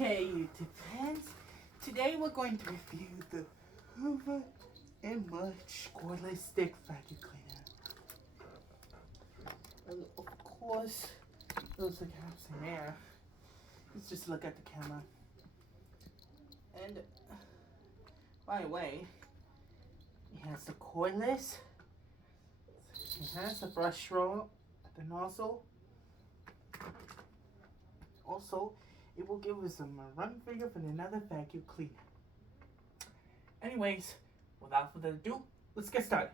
Okay, YouTube fans. Today we're going to review the Hoover and Much cordless stick vacuum cleaner. And of course, those are caps in there. Let's just look at the camera. And by the way, it has the cordless. It has a brush roll at the nozzle. Also, it will give us a run figure for another vacuum cleaner. Anyways, without further ado, let's get started.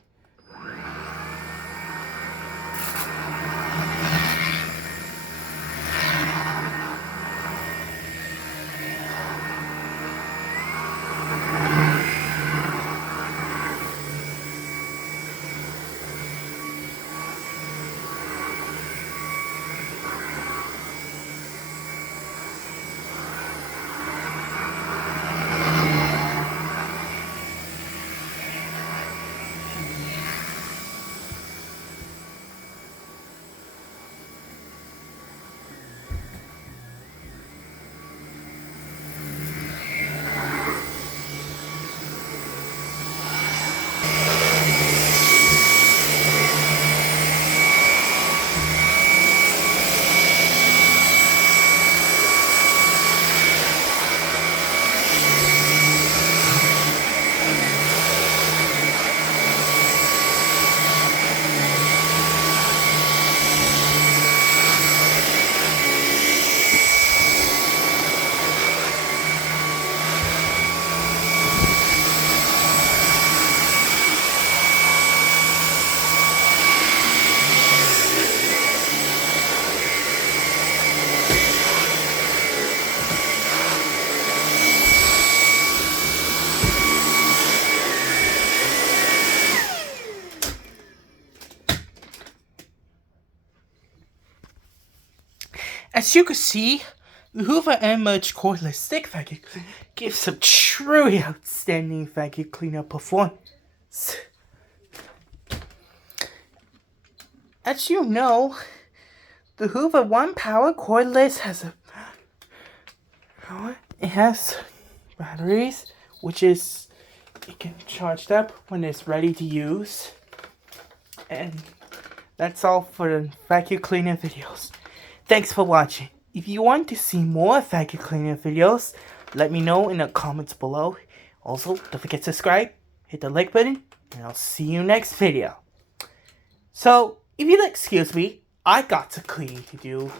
As you can see, the Hoover and Much cordless stick vacuum cleaner gives some truly outstanding vacuum cleaner performance. As you know, the Hoover One PWR cordless has batteries, which is it can charge up when it's ready to use. And that's all for the vacuum cleaner videos. Thanks for watching. If you want to see more vacuum cleaner videos, let me know in the comments below. Also, don't forget to subscribe, hit the like button, and I'll see you next video. So, if you'll excuse me, I got some cleaning to do.